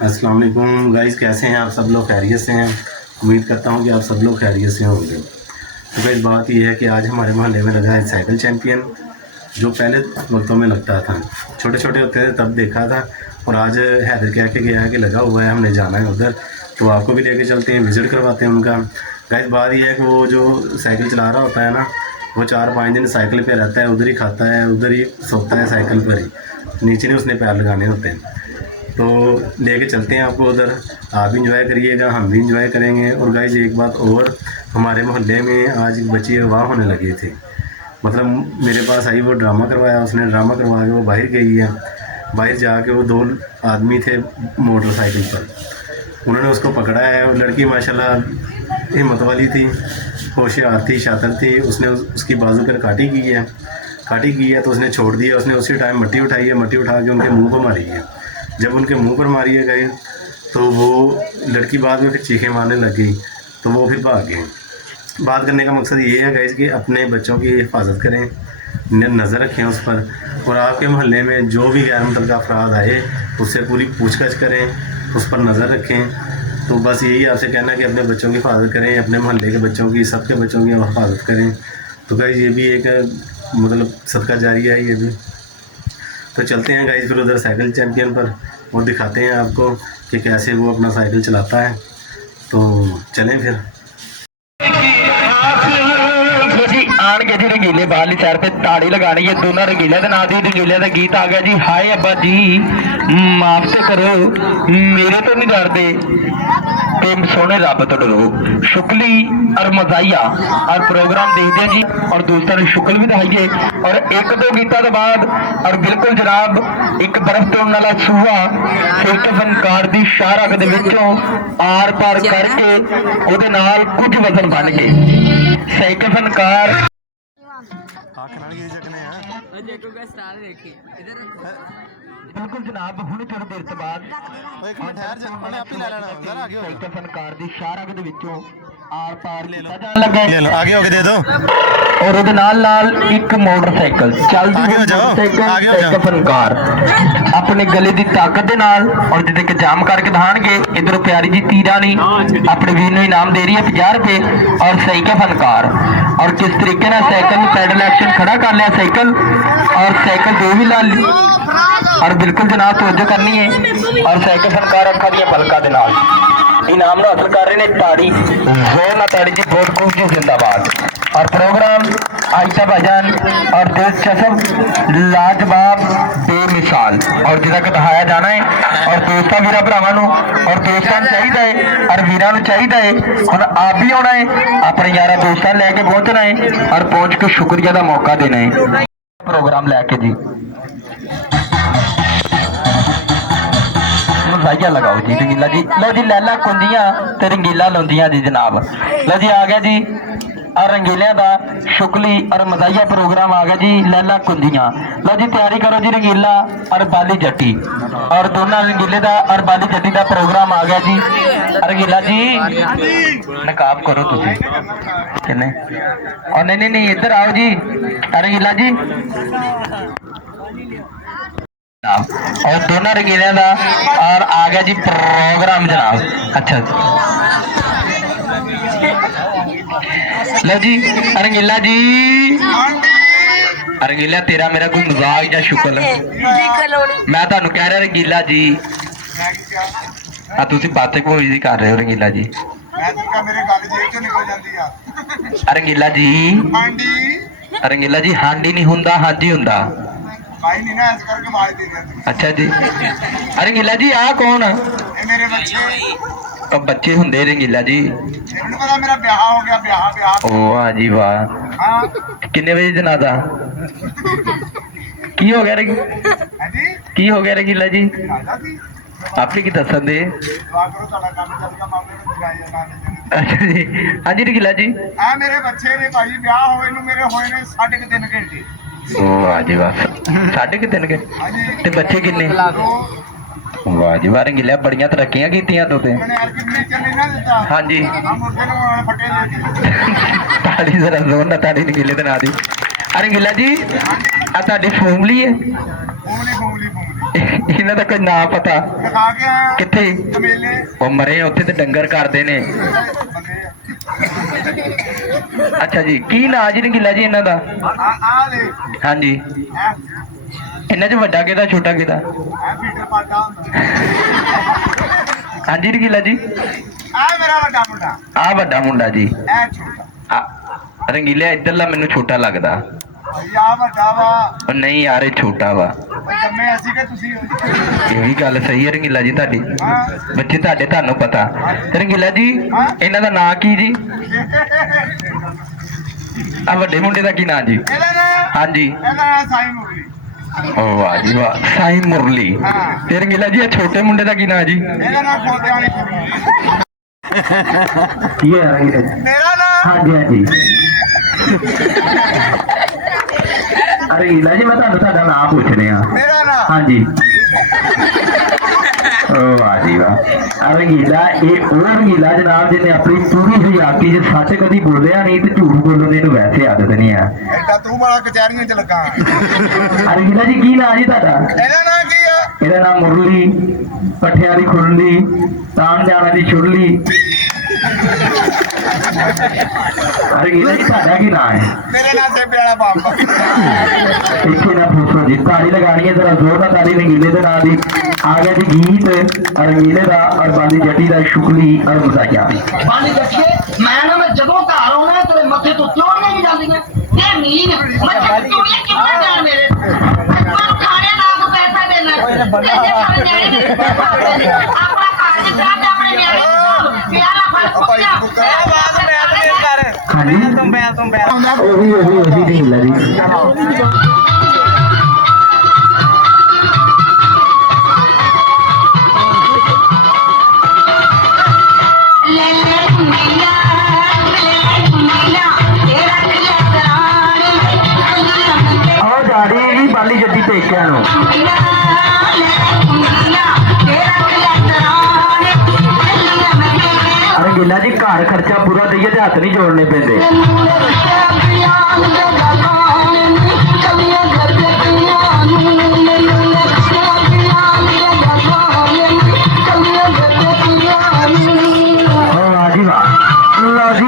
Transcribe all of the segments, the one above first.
अस्सलाम वालेकुम गाइस, कैसे हैं आप सब लोग? खैरियत से हैं? उम्मीद करता हूं कि आप सब लोग खैरियत से होंगे। तो गाइस बात ये है कि आज हमारे मोहल्ले में लगा है साइकिल चैम्पियन, जो पहले वक्तों में लगता था, छोटे छोटे होते थे तब देखा था, और आज हैदर कह के गया है कि लगा हुआ है, हमने जाना है उधर, तो आपको भी लेके चलते हैं, विज़िट करवाते हैं उनका। गाइस बात ये है कि वो जो साइकिल चला रहा होता है ना, वो 4-5 दिन साइकिल पे रहता है, उधर ही खाता है, उधर ही सोता है, साइकिल पर ही, नीचे नहीं उसने पैर लगाने होते हैं। तो लेके चलते हैं आपको उधर, आप भी इंजॉय करिएगा, हम भी इंजॉय करेंगे। और गाइस एक बात और, हमारे मोहल्ले में आज एक बच्ची अगवा होने लगी थी, मतलब मेरे पास आई, वो ड्रामा करवाया, उसने ड्रामा करवा के वो बाहर गई है। बाहर जाके वो 2 आदमी थे मोटरसाइकिल पर, उन्होंने उसको पकड़ा है। वो लड़की माशाल्लाह हिम्मत वाली थी, होशियार थी, शातिर थी। उसने उसकी बाजू पर काटी की है तो उसने छोड़ दिया। उसने उसी टाइम मट्टी उठाई है, मट्टी उठा के उनके मुंह पर मारी है। जब उनके मुंह पर मारी है गए तो वो लड़की बाद में फिर चीखें मारने लग गई, तो वो फिर भाग गए। बात करने का मकसद ये है गाइस कि अपने बच्चों की हिफाजत करें, नज़र रखें उस पर, और आपके मोहल्ले में जो भी गैर मुतल्लका अफराद आए उससे पूरी पूछताछ करें, उस पर नज़र रखें। तो बस यही आपसे कहना है कि अपने बच्चों की हिफाजत करें, अपने मोहल्ले के बच्चों की, सबके बच्चों की हिफाजत करें। तो गाइस ये भी एक मतलब सदका जारिया है ये भी। तो चलते हैं गाइस फिर उधर साइकिल चैम्पियन पर, वो दिखाते हैं आपको कि कैसे वो अपना साइकिल चलाता है। तो चलें फिर। जी आन के जी रंगीले बाहरली सैर पे ताड़ी लगानी है। दोनों रंगीले नाम दी रंगीले का गीत आ गया जी। हाय अब्बा जी माफ तो करो, मेरे तो नहीं डरते ते सोने रब तो डरो। शुक्ली और मजाइया और प्रोग्राम देखते हैं जी, और दोस्तों ने शुक्ल भी दिखाइए। और एक दो गीतों के बाद और बिल्कुल जनाब एक बर्फ तोड़ने वाला सूहा सिर्फ फनकार की शाहरग दे विचों आर पार करके ਉਹਦੇ ਨਾਲ कुछ वजन बन गए। साइकिल फनकार बिल्कुल जनाब हुणे थोड़ी देर तो बाद साइकिल फनकार की शाहरग दे विचों आर पार ਕੀਤਾ ਜਾਣ ਲੱਗਾ ले लो, आगे होके दे दो। और ਉਹਦੇ ਨਾਲ ਇੱਕ ਮੋਟਰਸਾਈਕਲ ਚੱਲਦੀ ਹੋਈ ਮੋਟਰਸਾਈਕਲ ਸਾਈਕਲ ਫਨਕਾਰ ਆਪਣੇ ਗਲੇ ਦੀ ਤਾਕਤ ਦੇ ਨਾਲ ਔਰ ਜਿੱਦੇ ਕਿ ਜਾਮ ਕਰਕੇ ਦਿਖਾਣਗੇ। ਇਧਰੋਂ ਪਿਆਰੀ ਜੀ ਤੀਰਾਨੀ ਆਪਣੇ ਵੀਰ ਨੂੰ ਇਨਾਮ ਦੇ ਰਹੀ ਹੈ 50 रुपए। और साइकिल फनकार और किस तरीके ਨਾਲ साइकिल ਨੂੰ पैडल एक्शन खड़ा कर लिया साइकिल, और साइकिल दो भी ला ली और बिल्कुल जनाब तवज्जो करनी है। और साइकिल फनकार अखा दी पलका दे नाल इनाम हासिल कर रहे हैं। ताड़ी जोर ना ताड़ी जी, बहुत खूब जी जिंदाबाद। और प्रोग्राम आयशा भाईजान और दिलचस्प लाजवाब बेमिसाल और जिदा कि दिखाया जाना है। और दोस्तों वीर भरावां नूं और दोस्तों चाहिए है और वीरां नूं चाहिए है हुण आप भी आना है, अपने यारा दोस्तों लैके पहुंचना है और पहुंच के शुक्रिया का मौका देना है। प्रोग्राम लैके जी मजाइया लगाओ जी रंगीला जी। लो जी लैला कुंदियां ते रंगीला लौंदियां जी जनाब। लो जी आ गया जी और रंगीलियां दा शुक्ली और मजाइया प्रोग्राम आ गया जी। लैला कुंदियां लो जी तैयारी करो जी। रंगीला और बाली जट्टी और दोनों रंगीले दा और बाली जट्टी दा प्रोग्राम आ गया जी। रंगीला जी नकाब करो तुसी किन्ने और नहीं नहीं नहीं इधर आओ जी रंगीला जी। और दोनों रंगीले का और आ गया जी प्रोग्राम जनाब। अच्छा लो जी रंगीला जी, रंगीला तेरा मेरा कोई मजाक या शुक्ल मैं थानू कह रहा रंगीला जी तुसी बातें कोई कर रहे हो रंगीला जी। रंगीला जी रंगीला जी हांडी नहीं हुंदा हाजी हुंदा। अच्छा जी रंगीला जी आ कौन मेरे बच्चे बच्चे होंगे रंगीला जी। मेरा ब्याह हो गया, ब्याह ओ वाह जी वाह। किन्ने बजे जनाजा की हो गया की हो गया रंगीला जी आप ही की दसन दे। अच्छा जी हाँ जी रंगीला जी मेरे बच्चे ने भाई ब्याह होए मेरे होए ने 3.5 घंटे। वाह जी वाह 3.5 घंटे ते बच्चे किन्ने। वाह जी वाह रंगीला बड़िया तरक्कियां कीतियां तू ते। हाँ जी ताड़ी जरा जोर ना ताड़ी रंगीले दे ना दी। रंगीला जी आ ताड़ी फूमली है ਇਹਨਾਂ ਦਾ ਕੋਈ ਨਾਂ ਪਤਾ ਦਿਖਾ ਕੇ ਆਇਆ ਕਿੱਥੇ ਮੇਲੇ ਉਹ ਮਰੇ ਉੱਥੇ ਤੇ ਡੰਗਰ ਕਰਦੇ ਨੇ ਬੰਦੇ ਅੱਛਾ ਜੀ ਕੀ ਨਾਂ ਜੀ ਰੰਗੀਲਾ ਜੀ ਇਹਨਾਂ ਦਾ ਆ ਦੇ ਹਾਂਜੀ ਇਹਨਾਂ 'ਚ ਵੱਡਾ ਕਿਹਦਾ ਛੋਟਾ ਕਿਹਦਾ ਆ ਫੀਟਰ ਪਾਟਾ ਹੁੰਦਾ ਹਾਂਜੀ ਰੰਗੀਲਾ ਜੀ ਆ ਮੇਰਾ ਵੱਡਾ ਮੁੰਡਾ ਆ ਵੱਡਾ ਮੁੰਡਾ ਜੀ ਇਹ ਛੋਟਾ ਆ ਰੰਗੀਲਾ ਇੱਧਰਲਾ ਮੈਨੂੰ ਛੋਟਾ ਲੱਗਦਾ ਆ ਵੱਡਾ ਵਾ ਉਹ ਨਹੀਂ ਯਾਰ ਇਹ ਛੋਟਾ ਵਾ ਉਹ ਜੰਮੇ ਅਸੀਂ ਕਿ ਤੁਸੀਂ ਹੋ। ਇਹ ਵੀ ਗੱਲ ਸਹੀ ਹੈ ਰੰਗੀਲਾ ਜੀ ਤੁਹਾਡੀ ਹਾਂ ਬੱਚੇ ਤੁਹਾਡੇ ਤੁਹਾਨੂੰ ਪਤਾ ਰੰਗੀਲਾ ਜੀ ਇਹਨਾਂ ਦਾ ਨਾਂ ਕੀ ਜੀ ਆ ਵੱਡੇ ਮੁੰਡੇ ਦਾ ਕੀ ਨਾਂ ਜੀ ਇਹਦਾ ਨਾ ਹਾਂਜੀ ਇਹਦਾ ਨਾਂ ਸਾਈ ਮੁਰਲੀ ਓ ਵਾਹ ਜੀ ਵਾਹ ਸਾਈ ਮੁਰਲੀ ਹਾਂ। ਤੇ ਰੰਗੀਲਾ ਜੀ ਇਹ ਛੋਟੇ ਮੁੰਡੇ ਦਾ ਕੀ ਨਾਂ ਜੀ ਇਹਦਾ ਨਾਂ ਪੋਤੇ ਵਾਲੀ ਕੁੜੀ ਇਹ ਰੰਗੀਲਾ ਜੀ ਮੇਰਾ ਨਾਂ ਹਾਂਜੀ ਹਾਂਜੀ ਅਰੇ ਰੰਗੀਲਾ ਜੀ ਮੈਂ ਤੁਹਾਨੂੰ ਤੁਹਾਡਾ ਨਾਮ ਪੁੱਛ ਰਿਹਾ ਮੇਰਾ ਨਾਂ ਹਾਂਜੀ ਓ ਵਾਹ ਜੀ ਵਾਹ ਰੰਗੀਲਾ ਇਹ ਉਹ ਰੰਗੀਲਾ ਜਨਾਬ ਜਿਹਨੇ ਆਪਣੀ ਪੂਰੀ ਹਯਾਤੀ 'ਚ ਸੱਚ ਕਦੀ ਬੋਲਿਆ ਨਹੀਂ ਤੇ ਝੂਠ ਬੋਲਣ ਦੀ ਇਹਨੂੰ ਵੈਸੇ ਆਦਤ ਨਹੀਂ ਆ ਐਡਾ ਤੂੰ ਬੜਾ ਕਚਹਿਰੀਆਂ 'ਚ ਲੱਗਾ ਰੰਗੀਲਾ ਜੀ ਕੀ ਨਾਂ ਜੀ ਤੁਹਾਡਾ ਇਹਦਾ ਨਾਂ ਕੀ ਆ ਇਹਦਾ ਨਾਮ ਮੁਰਲੀ ਪੱਠਿਆਂ ਦੀ ਖੁਰਲੀ ਤਾਣ ਜਾਣਾ ਦੀ ਛੁਰਲੀ ਰੰਗੀਲਾ ਜੀ ਤੁਹਾਡਾ ਕੀ ਨਾਂ ਹੈ ਮੇਰੇ ਨਾਂ ਸੇਬੇ ਵਾਲਾ ਬੰਬ ਇੱਥੇ ਨਾ ਪੁੱਛੋ ਜੀ ਤਾੜੀ ਲਗਾਣੀ ਹੈ ਜਰਾ ਜ਼ੋਰ ਨਾਲ ਤਾੜੀ ਰੰਗੀਲੇ ਦੇ ਨਾਂ ਦੀ ਆ ਗਿਆ ਜੀ ਗੀਤ ਰੰਗੀਲੇ ਦਾ ਔਰ ਬਾਲੀ ਜੱਟੀ ਦਾ ਸ਼ੁਕਲੀ ਔਰ ਮੁਜ਼ਾਕਿਆ ਬਾਲੀ ਜੱਟੀਏ ਮੈਂ ਨਾ ਮੈਂ ਜਦੋਂ ਘਰ ਆਉਣਾ ਤੇਰੇ ਮੱਥੇ ਤੋਂ ਚੋੜੀਆਂ ਨਹੀਂ ਜਾਂਦੀਆਂ ਇਹ ਮੀਨ ਮੱਥੇ ਤੋਂ ਚੋੜੀਆਂ ਕਿੱਥੇ ਜਾਣ ਮੇਰੇ ਆਪਾਂ ਖਾਣੇ ਨਾ ਕੋ ਪੈਸਾ ਦੇਣਾ ਆਪਣਾ ਘਰ ਦੇ ਸਾਥ ਆਪਣੇ ਨਿਆਣੇ ਪਿਆਰਾ ਫਲ ਪੁੱਤਿਆ ਆਵਾਜ਼ ਮੈਂ ਤੇ ਕਰ ਹਾਂਜੀ ਤੁਮ ਬੈ ਉਹੀ ਰੰਗੀਲਾ ਜੀ ਆਹ ਜਾ ਰਹੀ ਹੈਗੀ ਬਾਲੀ ਜੱਟੀ ਪੇਕਿਆਂ ਨੂੰ ਰੰਗੀਲਾ ਜੀ ਘਰ ਖਰਚਾ ਪੂਰਾ ਦਈਏ ਤੇ ਹੱਥ ਨਹੀਂ ਜੋੜਨੇ ਪੈਂਦੇ ਵਾਹ ਜੀ ਵਾਹ ਲਓ ਜੀ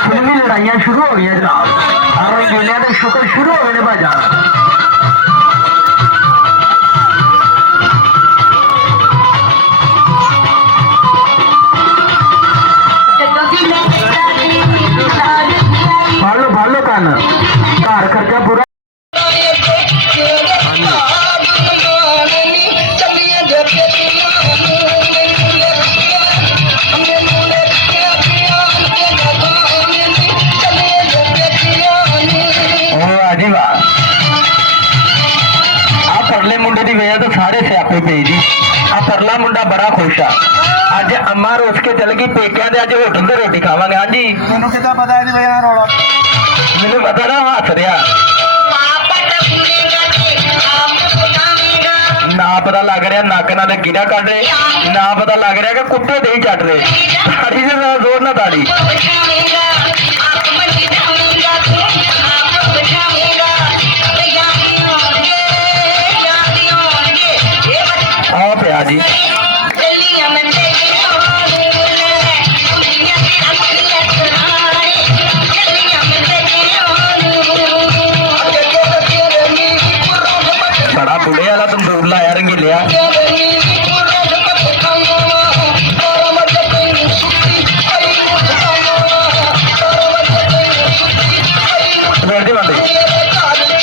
ਫਿਲਮੀ ਲੜਾਈਆਂ ਸ਼ੁਰੂ ਹੋ ਗਈਆਂ ਜਨਾਬ ਆ ਰੰਗੀਲਿਆਂ ਦੇ ਸ਼ੁਕਰ ਸ਼ੁਰੂ ਹੋ ਗਏ ਨੇ ਭਾਈਜਾਨ ਫੜ ਲਓ ਕੰਨ ਘਰ ਖਰਚਾ ਪੂਰਾ ਵਾਹ ਜੀ ਵਾਹ ਆ ਪਰਲੇ ਮੁੰਡੇ ਦੀ ਵਜ੍ਹਾ ਤੋਂ ਸਾਰੇ ਸਿਆਪੇ ਪਏ ਜੀ ਆ ਪਰਲਾ ਮੁੰਡਾ ਬੜਾ ਖੁਸ਼ ਆ ਅੱਜ ਅੰਮਾ ਰੋਸ ਕੇ ਚਲ ਗਈ ਪੇਕਿਆਂ ਦੇ ਅੱਜ ਹੋਟਲ ਤੇ ਰੋਟੀ ਖਾਵਾਂਗੇ ਹਾਂਜੀ ਤੈਨੂੰ ਕਿੱਦਾਂ ਪਤਾ ਇਹਦੀ ਵਜ੍ਹਾ ਨਾਲ ਰੌਲਾ ਮੈਨੂੰ ਪਤਾ ਨਾ ਹੱਸ ਰਿਹਾ ਨਾ ਪਤਾ ਲੱਗ ਰਿਹਾ ਨੱਕ ਨਾਲ ਕੀੜਾ ਕੱਢ ਰਹੇ ਨਾ ਪਤਾ ਲੱਗ ਰਿਹਾ ਕਿ ਕੁੱਤੇ ਤੇ ਹੀ ਚੱਟ ਰਹੇ ਤਾੜੀ ਦੇ ਨਾਲ ਜ਼ੋਰ ਨਾਲ ਤਾੜੀ ਆ ਪਿਆ ਜੀ बड़ा बुढ़े वाला तंदूर लाया रंगीलिया रोटी बंद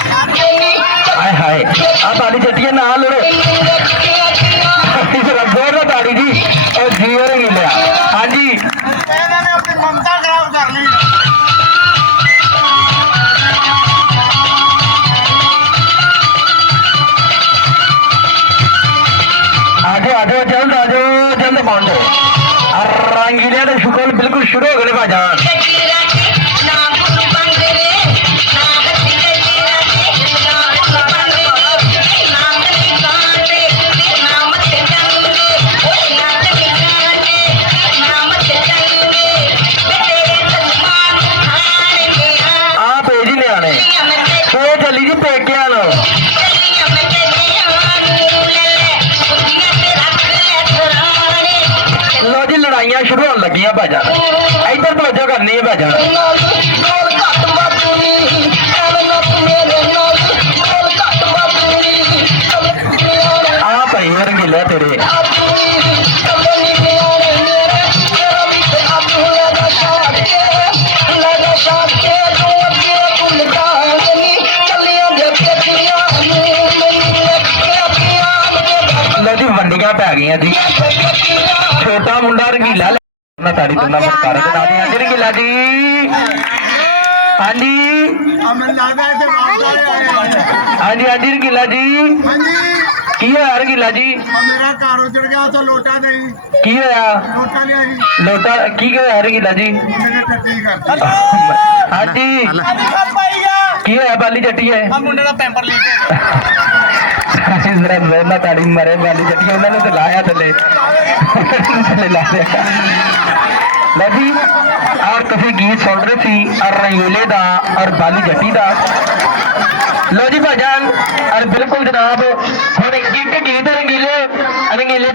हाय हाय आ ताड़ी चटिया ना लड़े जोर ना ताड़ी जी और जीव रंगीलिया हाँ जी ਇਹਨਾਂ ਨੇ ਆਪਣੀ ਮਮਤਾ ਖਰਾਬ ਕਰ ਲਈ आजो आजो जल्द बंद रंगीलिया के शुक्र बिल्कुल शुरू हो गए भाईजान आ पेज ही लिया सो चली जी वड्डियां भाजन इधर तवज्जो करनी है भाजन आ भाई रंगीला तेरे वंडियां पै गई जी छोटा मुंडा रंगीला ताड़ी तुला फटकारा के नाल जी रंगीला जी हाँ जी हाँ जी हाँ जी रंगीला जी की होया रंगीला जी मेरा घर उजड़ गया तो लोटा नहीं की होया लोटा नहीं आई लोटा की होया रंगीला जी मैंने टट्टी कर हाँ जी की होया बाली जट्टी है मुंडे का पैंपर लीक ताड़ी मरे बाली जट्टी उन्होंने तो लाया थले थले ला दिया लो जी और तुम गीत सुन रहे थे और रंगीले का और बाली जट्टी का लो जी भाईजान और बिल्कुल जनाब हम एक गीत रंगीले रंगीले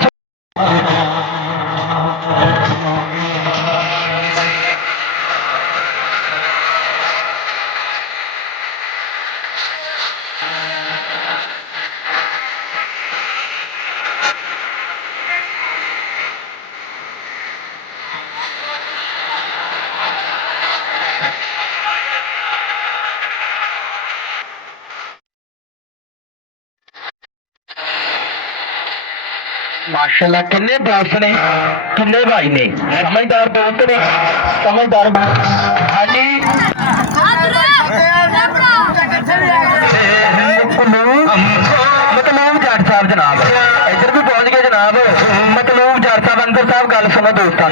माशाल्लाह किन्ने दोस्त ने किन्ने भाई ने समझदार दोस्त ने समझदार हाँ जी मतलूब जाट साहब जनाब इधर भी पहुंच गए जनाब मतलूब जाट साहब अंदर साहब गल सुनो दोस्तों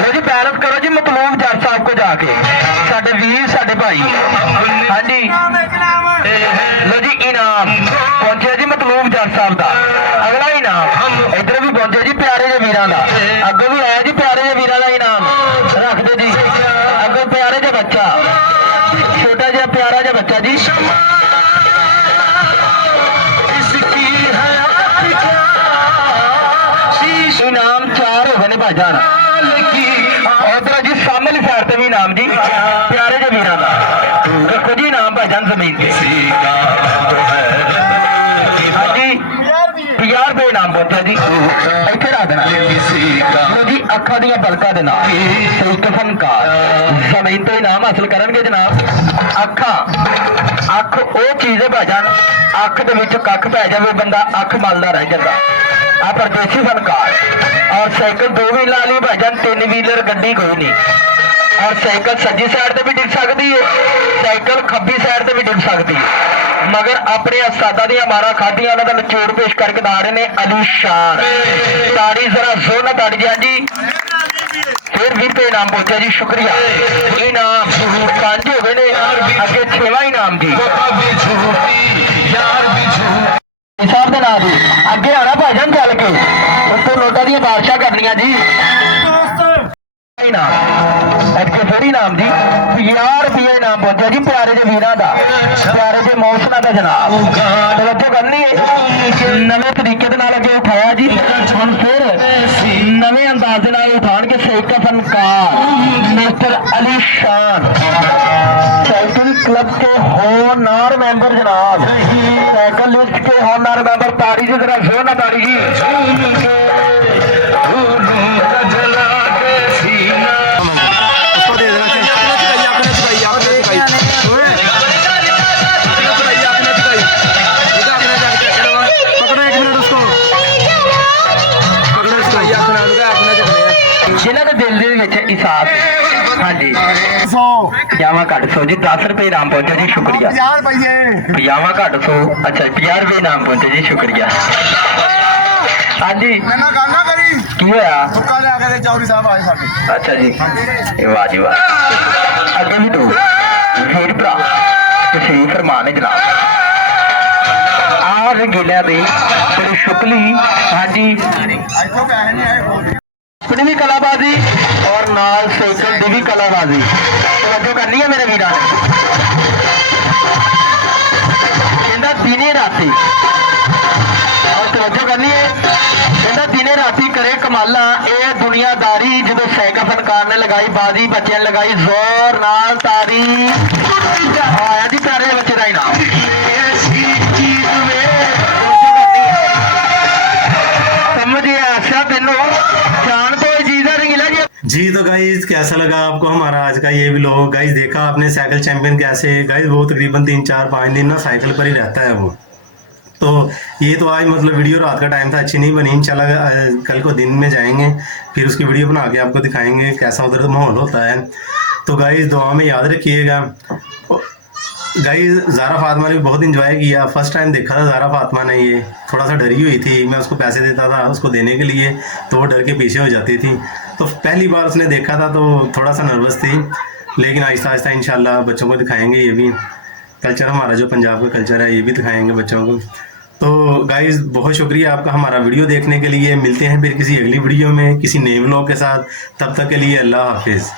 लो जी पैरत करो जी मतलूब जाट साहब को जाके साडे वीर साडे भाई हाँ जी लो जी इनाम पहुंचे जी मतलूब जाट साहब का अगला इनाम इधर भी पहुंचे जी प्यारे जे वीरां दा अगो भी आया जी प्यारे जे वीरां दा इनाम रख दो जी अगो प्यारे जे बच्चा छोटा जिहा प्यारा जिहा बच्चा जी इनाम 4 हो गए ने भाईजान उधर जी सामने साइड से भी इनाम जी प्यारे जे वीरां दा देखो जी इनाम भाईजान जमीन के हाँ जी 50 रुपए इनाम पहुंचा जी इतने रख देना जी अखा दिया पलका दे नाल एक फनकार जमीन तो इनाम हासिल करनगे जनाब अखा अख वो चीज है भाईजान अख दे विच कख पै जावे बंदा अख मलदा रह जांदा आ परदेसी फनकार और साइकिल 2 व्हील वाली भाईजान 3 व्हीलर गड्डी कोई नहीं और साइकिल सज्जी साइड से भी डिग सकती है साइकिल खब्बी साइड से भी डिग सकती है मगर अपने उस्तादा दी मारा खादियां उन्होंने निचोड़ पेश करके दा रहे ने अली शान ताड़ी जरा जोर ना ताड़ी जी फिर भी पे इनाम पहुंचा जी शुक्रिया इनाम 5 हो गए ने अगे 6वां इनाम जी साहब दे नाम जी अगे आना भाईजान चल के तो नोटा दी बादशाह करनियां जी इनाम फिर इनाम जी 50 रुपये इनाम पहुंचा जी प्यारे जे वीरां दा प्यारे जे मौसमा दा जनाब तवज्जो करनी है नवे तरीके दे नाल अगे उठाया जी हम फिर नवे अंदाज दे नाल उठाण के साइकिल फनकार मिस्टर अली शान साइकिल क्लब के होनहार मेंबर जनाब साइकिल लिस्ट के होनहार मेंबर ताड़ी जी जरा जोर ना ताड़ी जी जिन्हों के दिल एहसास हाँ जी 50 घट 100 जी 10 रुपए इनाम पहुंचे जी शुक्रिया 50 घट 100 अच्छा 50 रुपए इनाम पहुंचे जी शुक्रिया हाँ जी की होया अच्छा जी वाह जी वाह अगे भी दो फिर भरा सही फरमान है जनाब आ रंगीलिया दी बड़ी शुक्ली हाँ जी अपनी भी कलाबाजी और नाल साइकिल की भी कलाबाजी तवज्जो करनी है मेरे वीरां ने दिने राती और तवज्जो करनी है दिने राती ਦੁਨੀਆਦਾਰੀ ਜਦੋਂ ਸਾਈਕਲ ਫਨਕਾਰ ਨੇ ਲਗਾਈ ਬਾਜੀ, ਬੱਚਿਆਂ ਨੇ ਲਗਾਈ ਜ਼ੋਰ ਨਾਲ ਤਾੜੀ। ਆਇਆ ਜੀ ਪਿਆਰੇ ਬੱਚੇ ਦਾ ਇਨਾਮ। समझ आशा तेनों जान तो चीज मिला जी। जी तो गाइज कैसा लगा आपको हमारा आज का ये व्लॉग? गाइज देखा आपने साइकिल चैंपियन कैसे गाइज वो तकरीबन 3-4-5 दिन ना साइकिल पर ही रहता है वो। तो ये तो आज मतलब वीडियो रात का टाइम था, अच्छी नहीं बनी। इंशाल्लाह कल को दिन में जाएंगे फिर उसकी वीडियो बना के आपको दिखाएंगे कैसा उधर माहौल होता है। तो गाइज दुआ में याद रखिएगा। गाइज ज़ारा फातिमा ने भी बहुत इंजॉय किया। फर्स्ट टाइम देखा था ज़ारा फातिमा ने, ये थोड़ा सा डरी हुई थी। मैं उसको पैसे देता था उसको देने के लिए तो वो डर के पीछे हो जाती थी। तो पहली बार उसने देखा था तो थोड़ा सा नर्वस थी, लेकिन आहिस्ता आहिस्ता इंशाल्लाह बच्चों को दिखाएंगे ये भी कल्चर, हमारा जो पंजाब का कल्चर है ये भी दिखाएंगे बच्चों को। तो गाइज़ बहुत शुक्रिया आपका हमारा वीडियो देखने के लिए। मिलते हैं फिर किसी अगली वीडियो में किसी नए व्लॉग के साथ। तब तक के लिए अल्लाह हाफिज़।